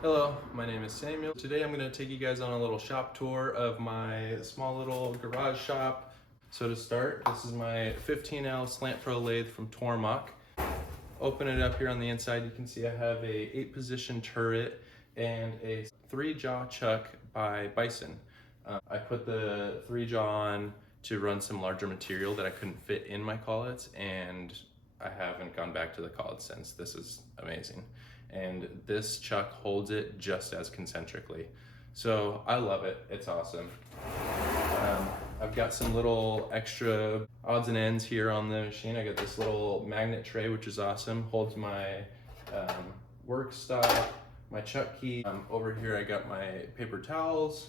Hello, my name is Samuel. Today I'm going to take you guys on a little shop tour of my small little garage shop. So to start, this is my 15L Slant Pro lathe from Tormach. Open it up here on the inside, you can see I have a 8-position turret and a 3-jaw chuck by Bison. I put the 3-jaw on to run some larger material that I couldn't fit in my collets, and I haven't gone back to the collets since. This is amazing. And this chuck holds it just as concentrically. So I love it, it's awesome. I've got some little extra odds and ends here on the machine. I got this little magnet tray, which is awesome. Holds my work stock, my chuck key. Over here I got my paper towels,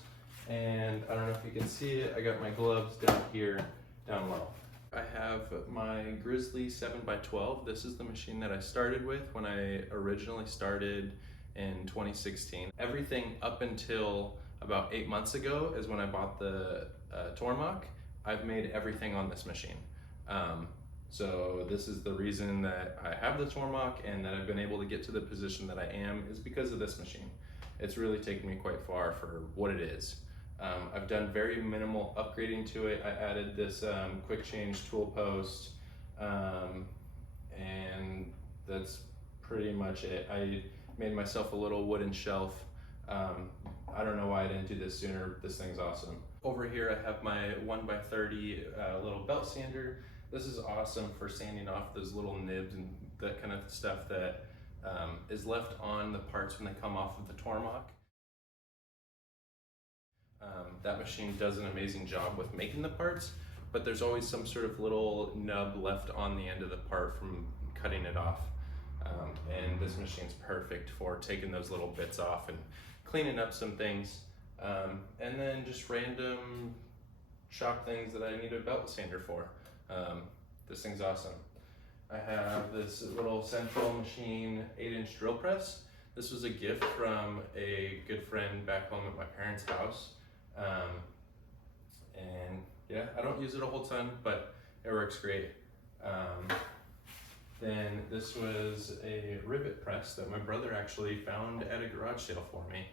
and I don't know if you can see it, I got my gloves down here, down low. I have my Grizzly 7x12. This is the machine that I started with when I originally started in 2016. Everything up until about 8 months ago is when I bought the tormach. I've made everything on this machine. So this is the reason that I have the tormach and that I've been able to get to the position that I am is because of this machine. It's really taken me quite far for what it is. I've done very minimal upgrading to it. I added this quick change tool post, and that's pretty much it. I made myself a little wooden shelf. I don't know why I didn't do this sooner. This thing's awesome. Over here I have my 1x30 little belt sander. This is awesome for sanding off those little nibs and that kind of stuff that is left on the parts when they come off of the tormach. That machine does an amazing job with making the parts, but there's always some sort of little nub left on the end of the part from cutting it off. And this machine's perfect for taking those little bits off and cleaning up some things. And then just random shop things that I need a belt sander for. This thing's awesome. I have this little central machine 8-inch drill press. This was a gift from a good friend back home at my parents' house. And yeah, I don't use it a whole ton, but it works great. Then this was a rivet press that my brother actually found at a garage sale for me.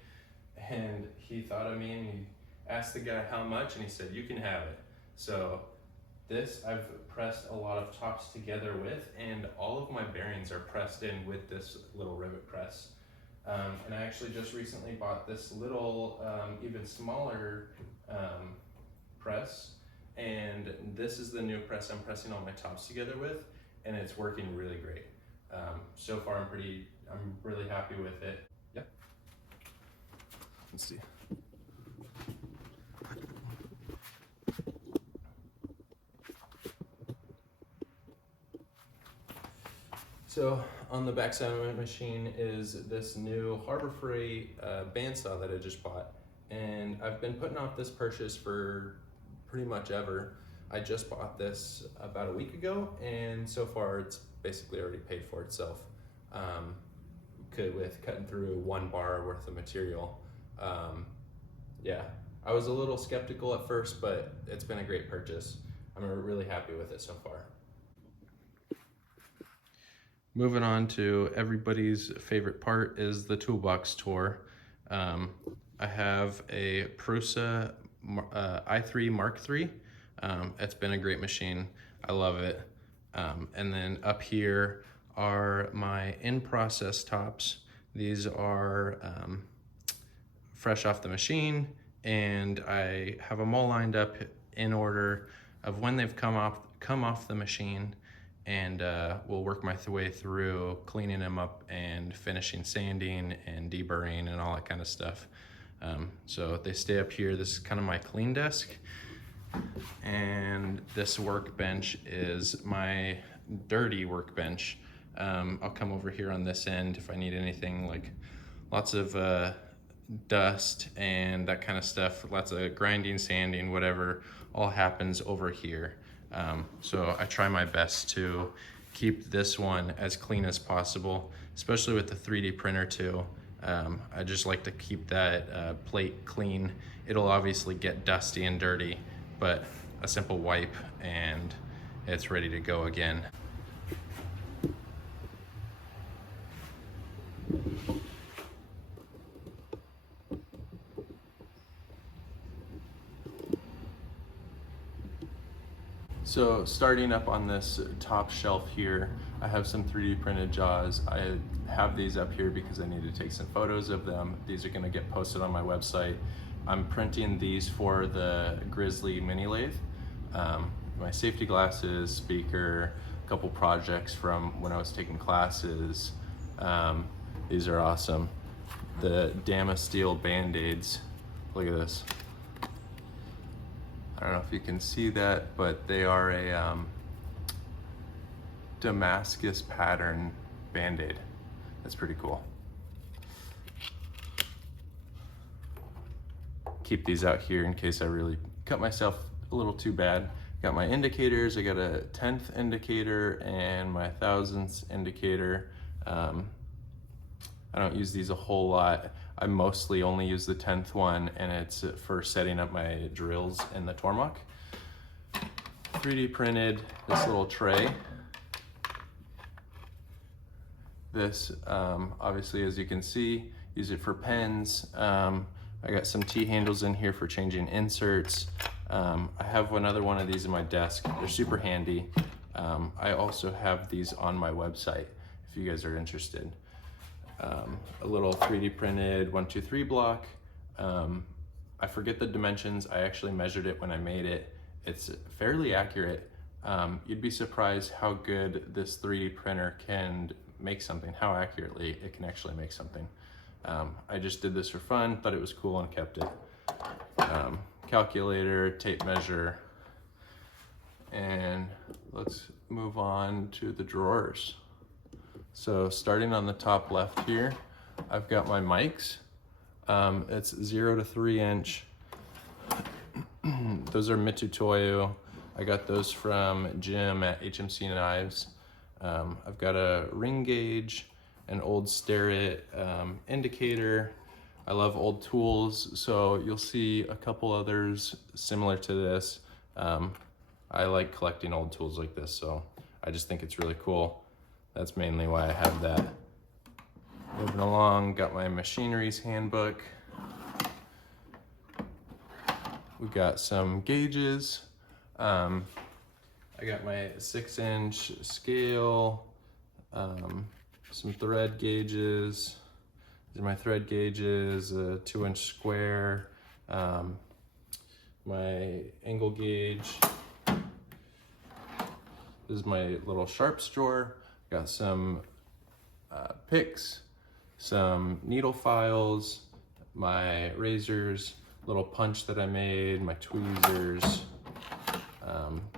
And he thought of me and he asked the guy how much, and he said, "You can have it." So this I've pressed a lot of tops together with, and all of my bearings are pressed in with this little rivet press. And I actually just recently bought this little, even smaller press, and this is the new press I'm pressing all my tops together with, and it's working really great. So far I'm really happy with it. Yep. Let's see. So on the backside of my machine is this new Harbor Freight bandsaw that I just bought. And I've been putting off this purchase for pretty much ever. I just bought this about a week ago, and so far it's basically already paid for itself. With cutting through 1 bar worth of material. Yeah, I was a little skeptical at first, but it's been a great purchase. I'm really happy with it so far. Moving on to everybody's favorite part is the toolbox tour. I have a Prusa i3 Mark III. It's been a great machine. I love it. And then up here are my in-process tops. These are fresh off the machine, and I have them all lined up in order of when they've come off the machine, and we'll work my way through cleaning them up and finishing sanding and deburring and all that kind of stuff. So they stay up here. This is kind of my clean desk, and this workbench is my dirty workbench. I'll come over here on this end if I need anything, like lots of dust and that kind of stuff, lots of grinding, sanding, whatever, all happens over here. So I try my best to keep this one as clean as possible, especially with the 3D printer too. I just like to keep that plate clean. It'll obviously get dusty and dirty, but a simple wipe and it's ready to go again. So starting up on this top shelf here, I have some 3D printed jaws. I have these up here because I need to take some photos of them. These are gonna get posted on my website. I'm printing these for the Grizzly mini lathe. My safety glasses, speaker, a couple projects from when I was taking classes. These are awesome. The Damasteel Band-Aids, look at this. I don't know if you can see that, but they are a Damascus pattern Band-Aid. That's pretty cool. Keep these out here in case I really cut myself a little too bad. Got my indicators. I got a 10th indicator and my 1000th indicator. I don't use these a whole lot. I mostly only use the 10th one, and it's for setting up my drills in the tormach. 3D printed this little tray. This, obviously, as you can see, use it for pens. I got some T-handles in here for changing inserts. I have another one of these in my desk. They're super handy. I also have these on my website if you guys are interested. A little 3D printed 123 block. I forget the dimensions. I actually measured it when I made it. It's fairly accurate. You'd be surprised how good this 3D printer can make something, how accurately it can actually make something. I just did this for fun, thought it was cool, and kept it. Calculator, tape measure, and let's move on to the drawers. So starting on the top left here, I've got my mics. It's 0 to 3 inch. Those are Mitutoyo. I got those from Jim at HMC Knives. I've got a ring gauge, an old Starrett indicator. I love old tools, so you'll see a couple others similar to this. I like collecting old tools like this, so I just think it's really cool. That's mainly why I have that. Moving along, got my machineries handbook. We got some gauges. I got my 6-inch scale, some thread gauges. These are my thread gauges, a 2-inch square, my angle gauge. This is my little sharps drawer. Got some picks, some needle files, my razors, little punch that I made, my tweezers.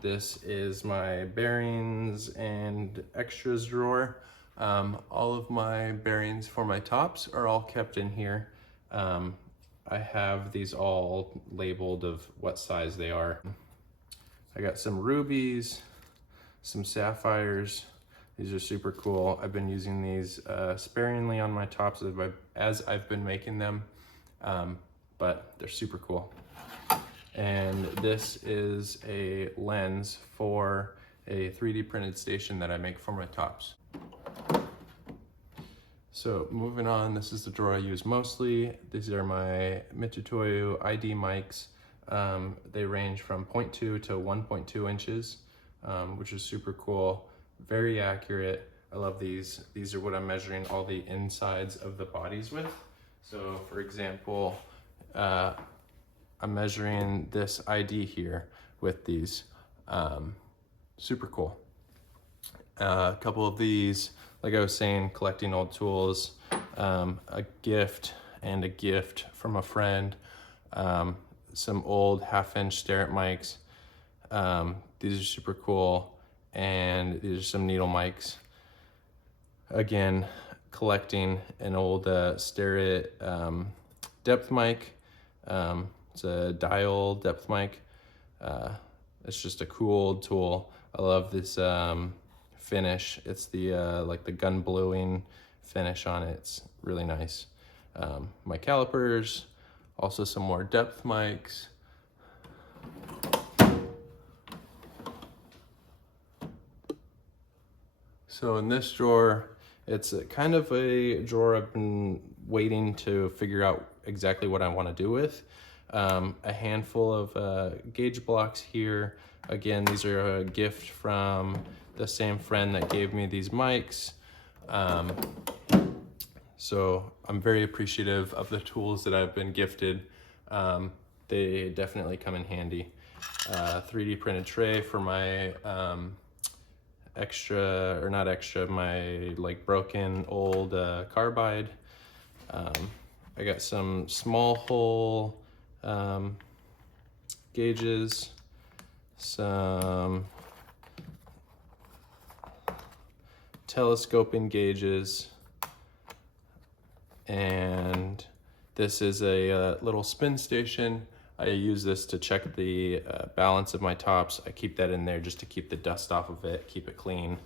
This is my bearings and extras drawer. All of my bearings for my tops are all kept in here. I have these all labeled of what size they are. I got some rubies, some sapphires. These are super cool. I've been using these sparingly on my tops as I've been making them, but they're super cool. And this is a lens for a 3D printed station that I make for my tops. So moving on, this is the drawer I use mostly. These are my Mitutoyo ID mics. They range from 0.2 to 1.2 inches, which is super cool. Very accurate. I love these. These are what I'm measuring all the insides of the bodies with. So for example, I'm measuring this ID here with these. Super cool. A couple of these, like I was saying, collecting old tools, a gift from a friend, some old 1/2-inch Starrett mics. These are super cool. And these are some needle mics. Again, collecting an old Starrett depth mic. It's a dial depth mic. It's just a cool old tool. I love this finish. It's the like the gun blowing finish on it. It's really nice. My calipers, also some more depth mics. So in this drawer, it's kind of a drawer I've been waiting to figure out exactly what I want to do with. A handful of gauge blocks here. Again, these are a gift from the same friend that gave me these mics. So I'm very appreciative of the tools that I've been gifted. They definitely come in handy. 3D printed tray for my extra, or not extra, my like broken old carbide. I got some small hole gauges, some telescoping gauges, and this is a little spin station. I use this to check the balance of my tops. I keep that in there just to keep the dust off of it, keep it clean.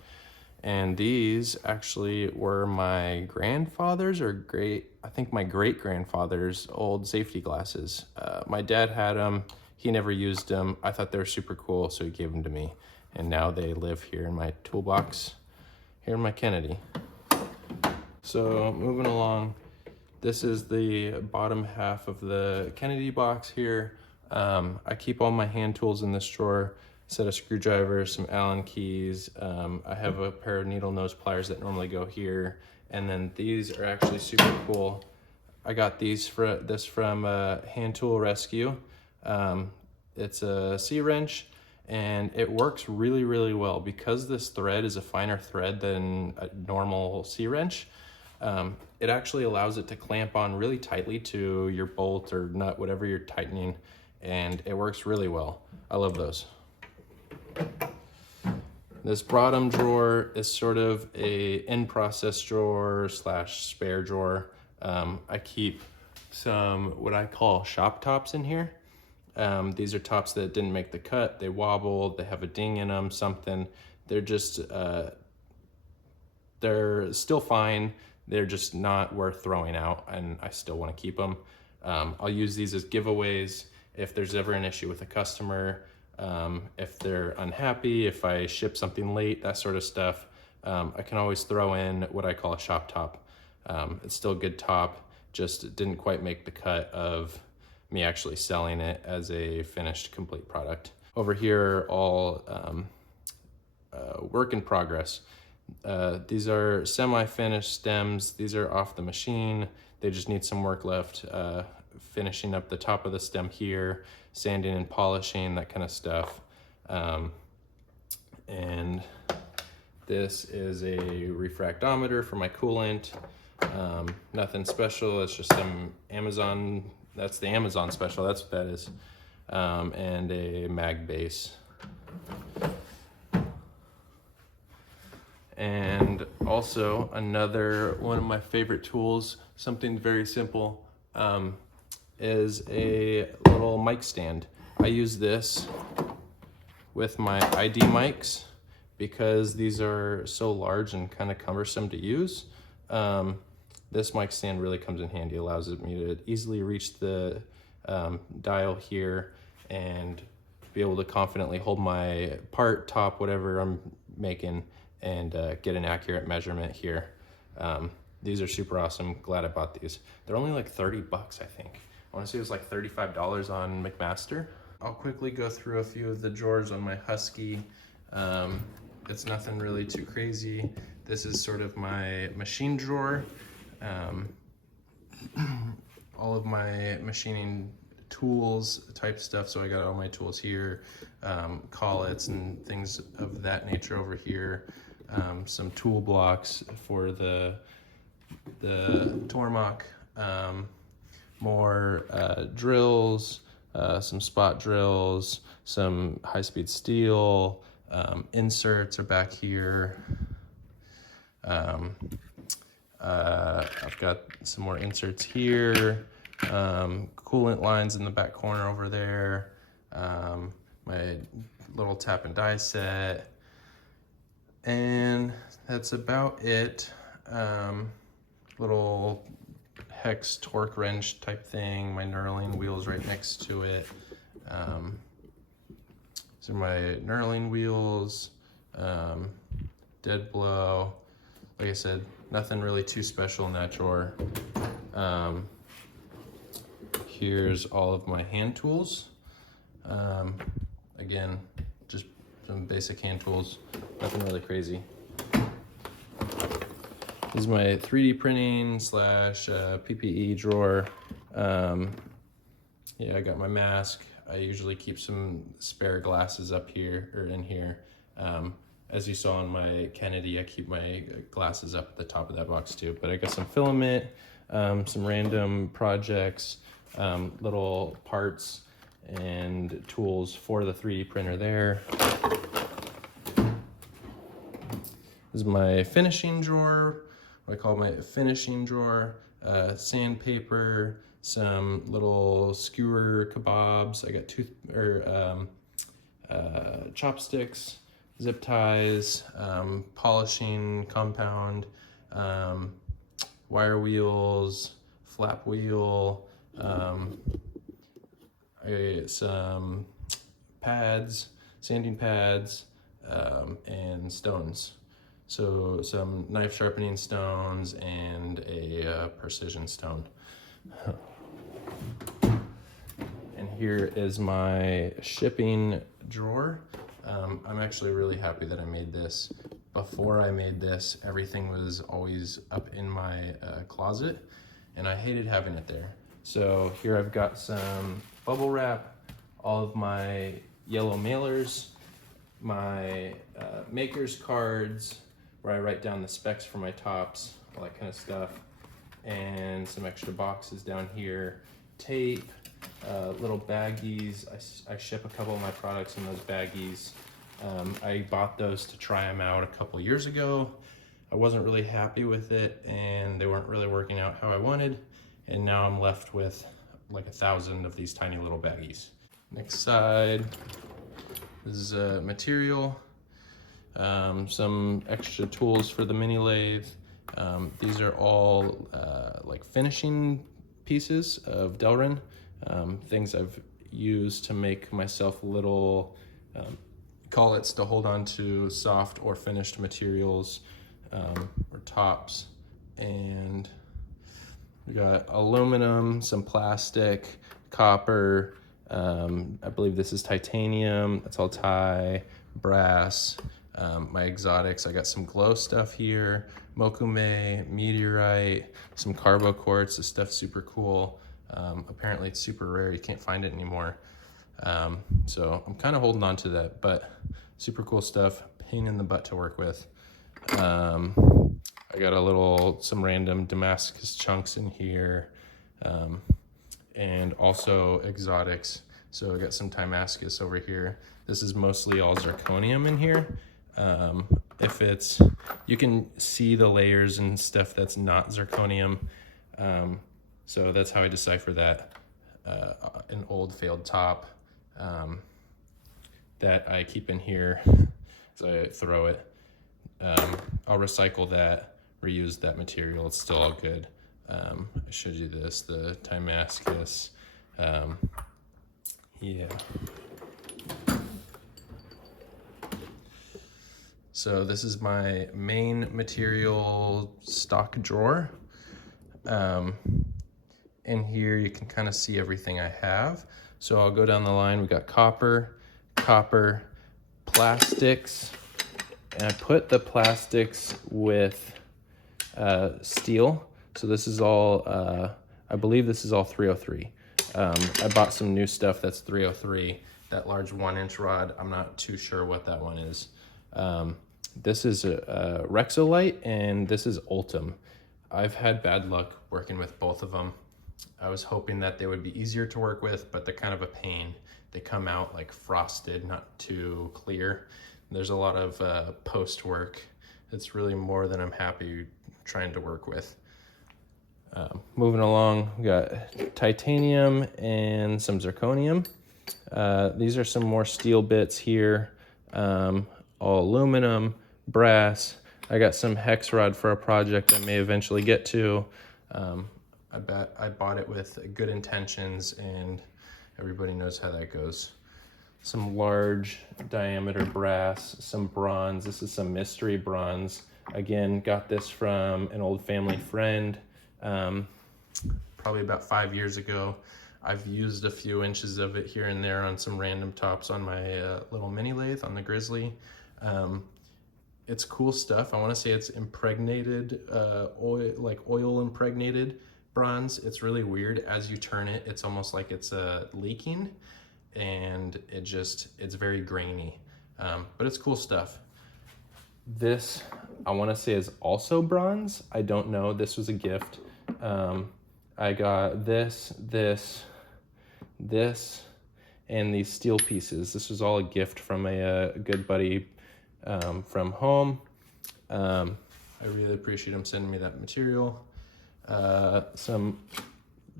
And these actually were my grandfather's or I think my great-grandfather's old safety glasses. My dad had them, he never used them. I thought they were super cool, so he gave them to me. And now they live here in my toolbox, here in my Kennedy. So moving along, this is the bottom half of the Kennedy box here. I keep all my hand tools in this drawer. Set of screwdrivers, some Allen keys. I have a pair of needle nose pliers that normally go here. And then these are actually super cool. I got these from Hand Tool Rescue. It's a C-wrench and it works really, really well. Because this thread is a finer thread than a normal C-wrench, it actually allows it to clamp on really tightly to your bolt or nut, whatever you're tightening, and it works really well. I love those. This bottom drawer is sort of a in-process drawer slash spare drawer. I keep some what I call shop tops in here. These are tops that didn't make the cut. They wobbled, they have a ding in them, something. They're just, they're still fine. They're just not worth throwing out, and I still want to keep them. I'll use these as giveaways if there's ever an issue with a customer. If they're unhappy, if I ship something late, that sort of stuff, I can always throw in what I call a shop top. It's still a good top, just didn't quite make the cut of me actually selling it as a finished complete product. Over here are all work in progress. These are semi-finished stems. These are off the machine. They just need some work left. Finishing up the top of the stem here, sanding and polishing, that kind of stuff. And this is a refractometer for my coolant. Nothing special, it's just some Amazon, that's the Amazon special, that's what that is. And a mag base. And also another one of my favorite tools, something very simple, is a little mic stand. I use this with my ID mics because these are so large and kind of cumbersome to use. This mic stand really comes in handy, allows me to easily reach the dial here and be able to confidently hold my part, top, whatever I'm making, and get an accurate measurement here. These are super awesome. Glad I bought these. They're only like 30 bucks, I think. I want to say it was like $35 on McMaster. I'll quickly go through a few of the drawers on my Husky. It's nothing really too crazy. This is sort of my machine drawer. All of my machining tools type stuff. So I got all my tools here, collets and things of that nature over here. Some tool blocks for the tormach, more drills, some spot drills, some high-speed steel, inserts are back here. I've got some more inserts here, coolant lines in the back corner over there, my little tap and die set, and that's about it. Little hex torque wrench type thing, my knurling wheels right next to it. These are my knurling wheels, dead blow. Like I said, nothing really too special in that drawer. here's all of my hand tools. Again, just some basic hand tools, nothing really crazy. This is my 3D printing slash PPE drawer. Yeah, I got my mask. I usually keep some spare glasses up here or in here. As you saw on my Kennedy, I keep my glasses up at the top of that box too. But I got some filament, some random projects, little parts and tools for the 3D printer there. This is my finishing drawer, what I call my finishing drawer, sandpaper, some little skewer kebabs. I got chopsticks, zip ties, polishing compound, wire wheels, flap wheel, some pads, sanding pads, and stones. So some knife sharpening stones and a precision stone. And here is my shipping drawer. I'm actually really happy that I made this. Before I made this, everything was always up in my closet, and I hated having it there. So here I've got some bubble wrap, all of my yellow mailers, my maker's cards, where I write down the specs for my tops, all that kind of stuff, and some extra boxes down here, tape, little baggies. I ship a couple of my products in those baggies. I bought those to try them out a couple years ago. I wasn't really happy with it, and they weren't really working out how I wanted, and now I'm left with like 1,000 of these tiny little baggies. Next side, this is material. Some extra tools for the mini lathe. These are all like finishing pieces of Delrin, things I've used to make myself little collets to hold on to soft or finished materials, or tops. And we got aluminum, some plastic, copper, I believe this is titanium, that's all tie, brass. My exotics, I got some glow stuff here, mokume, meteorite, some carbo quartz. This stuff's super cool. Apparently it's super rare, you can't find it anymore. So I'm kind of holding on to that, but super cool stuff, pain in the butt to work with. I got some random Damascus chunks in here, and also exotics. So I got some Damascus over here. This is mostly all zirconium in here. You can see the layers and stuff that's not zirconium. So that's how I decipher that. An old failed top that I keep in here, so I throw it. I'll recycle that, reuse that material, it's still all good. I showed you this, the Damascus. Yeah. So this is my main material stock drawer. In here you can kind of see everything I have. So I'll go down the line. We got copper, plastics, and I put the plastics with steel. So this is all, I believe this is all 303. I bought some new stuff that's 303. That large 1-inch rod, I'm not too sure what that one is. This is a Rexolite, and this is Ultim. I've had bad luck working with both of them. I was hoping that they would be easier to work with, but they're kind of a pain. They come out like frosted, not too clear. There's a lot of post work. It's really more than I'm happy trying to work with. Moving along, we got titanium and some zirconium. These are some more steel bits here, all aluminum, brass. I got some hex rod for a project I may eventually get to. I bought it with good intentions, and everybody knows how that goes. Some large diameter brass, some bronze. This is some mystery bronze. Again, got this from an old family friend, probably about 5 years ago. I've used a few inches of it here and there on some random tops on my little mini lathe on the Grizzly. It's cool stuff. I want to say it's impregnated, oil impregnated bronze. It's really weird. As you turn it, it's almost like it's leaking, and it's very grainy, but it's cool stuff. This, I want to say, is also bronze. I don't know. This was a gift. I got this, and these steel pieces. This was all a gift from a good buddy from home. I really appreciate him sending me that material. Some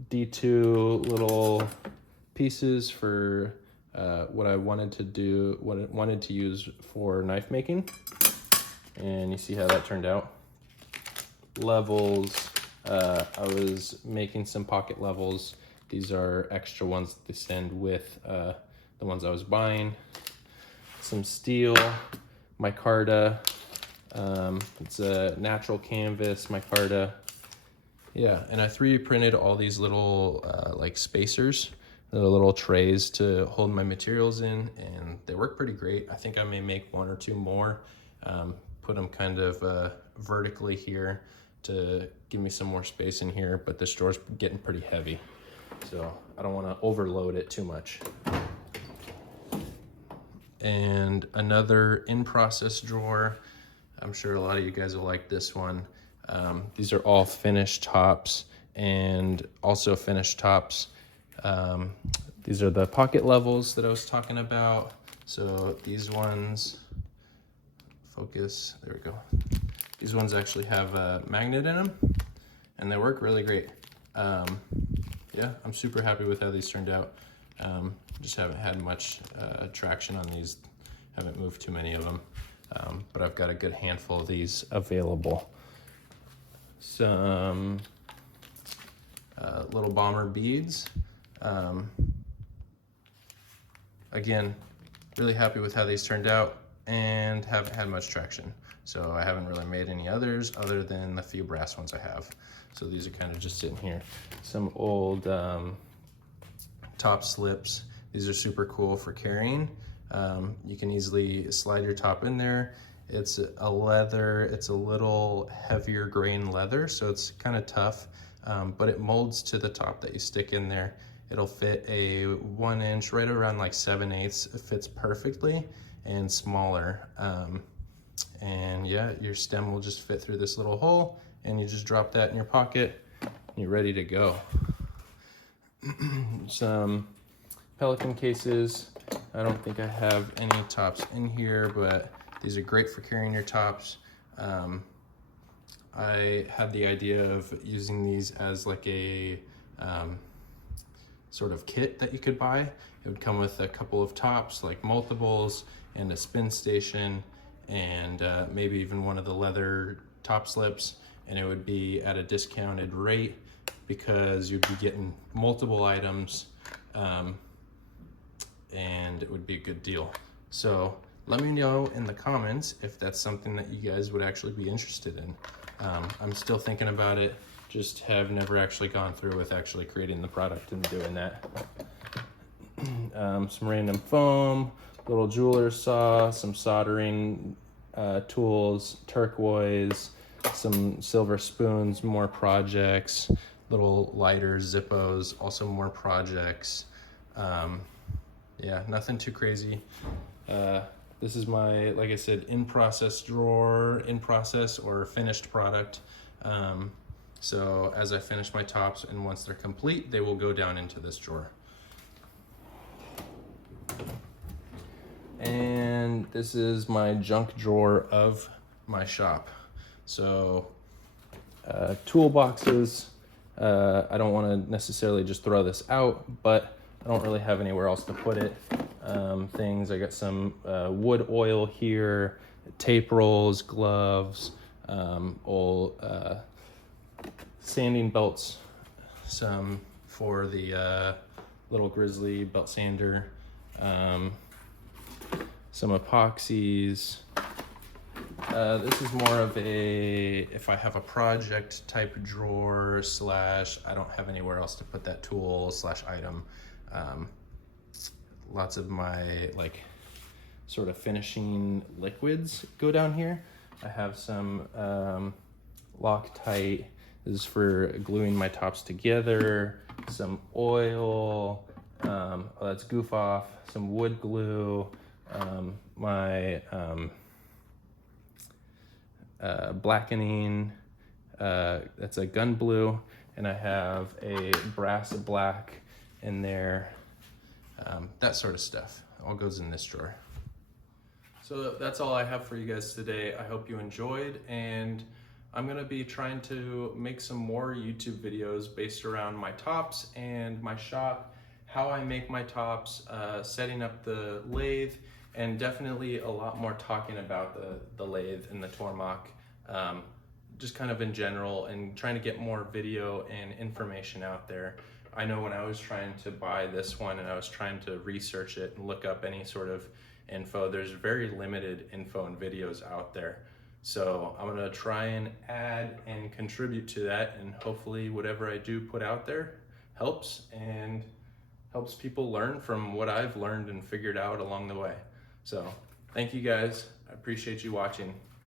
D2 little pieces for what I wanted to use for knife making. And you see how that turned out. Levels, I was making some pocket levels. These are extra ones that they send with the ones I was buying. Some steel, micarta. It's a natural canvas micarta. Yeah, and I 3D printed all these little like spacers, the little trays to hold my materials in, and they work pretty great. I think I may make one or two more, put them kind of vertically here to give me some more space in here, but this drawer's getting pretty heavy, so I don't want to overload it too much. And another in-process drawer. I'm sure a lot of you guys will like this one. These are all finished tops and also finished tops. These are the pocket levels that I was talking about. So these ones, focus, there we go. These ones actually have a magnet in them, and they work really great. Yeah, I'm super happy with how these turned out. Just haven't had much traction on these. Haven't moved too many of them, but I've got a good handful of these available. Some little bomber beads. Again, really happy with how these turned out and haven't had much traction. So I haven't really made any others other than the few brass ones I have. So these are kind of just sitting here. Some old top slips. These are super cool for carrying. You can easily slide your top in there. It's a leather, it's a little heavier grain leather, so it's kind of tough, but it molds to the top that you stick in there. It'll fit a 1 inch, right around like 7/8. It fits perfectly, and smaller. And yeah, your stem will just fit through this little hole, and you just drop that in your pocket, and you're ready to go. Some Pelican cases. I don't think I have any tops in here, but these are great for carrying your tops. I had the idea of using these as like a sort of kit that you could buy. It would come with a couple of tops, like multiples, and a spin station, and maybe even one of the leather top slips, and it would be at a discounted rate because you'd be getting multiple items, and it would be a good deal. So let me know in the comments if that's something that you guys would actually be interested in. I'm still thinking about it, just have never actually gone through with actually creating the product and doing that. Some random foam, little jeweler's saw, some soldering tools, turquoise, some silver spoons, more projects, little lighters, Zippos, also more projects. Yeah, nothing too crazy. This is my, like I said, in-process drawer, in-process or finished product. So as I finish my tops and once they're complete, they will go down into this drawer. And this is my junk drawer of my shop. So toolboxes, I don't want to necessarily just throw this out, but I don't really have anywhere else to put it. Things, I got some wood oil here, tape rolls, gloves, old sanding belts, some for the little Grizzly belt sander, some epoxies, This is more of a, if I have a project type drawer slash, I don't have anywhere else to put that tool slash item. Lots of my like sort of finishing liquids go down here. I have some Loctite. This is for gluing my tops together. Some oil, oh, that's Goof Off. Some wood glue. My blackening, that's a gun blue, and I have a brass black in there. That sort of stuff all goes in this drawer. So that's all I have for you guys today. I hope you enjoyed, and I'm gonna be trying to make some more YouTube videos based around my tops and my shop, how I make my tops, setting up the lathe, and definitely a lot more talking about the lathe and the tormach, just kind of in general, and trying to get more video and information out there. I know when I was trying to buy this one and I was trying to research it and look up any sort of info, there's very limited info and videos out there. So I'm gonna try and add and contribute to that, and hopefully whatever I do put out there helps and helps people learn from what I've learned and figured out along the way. So thank you guys. I appreciate you watching.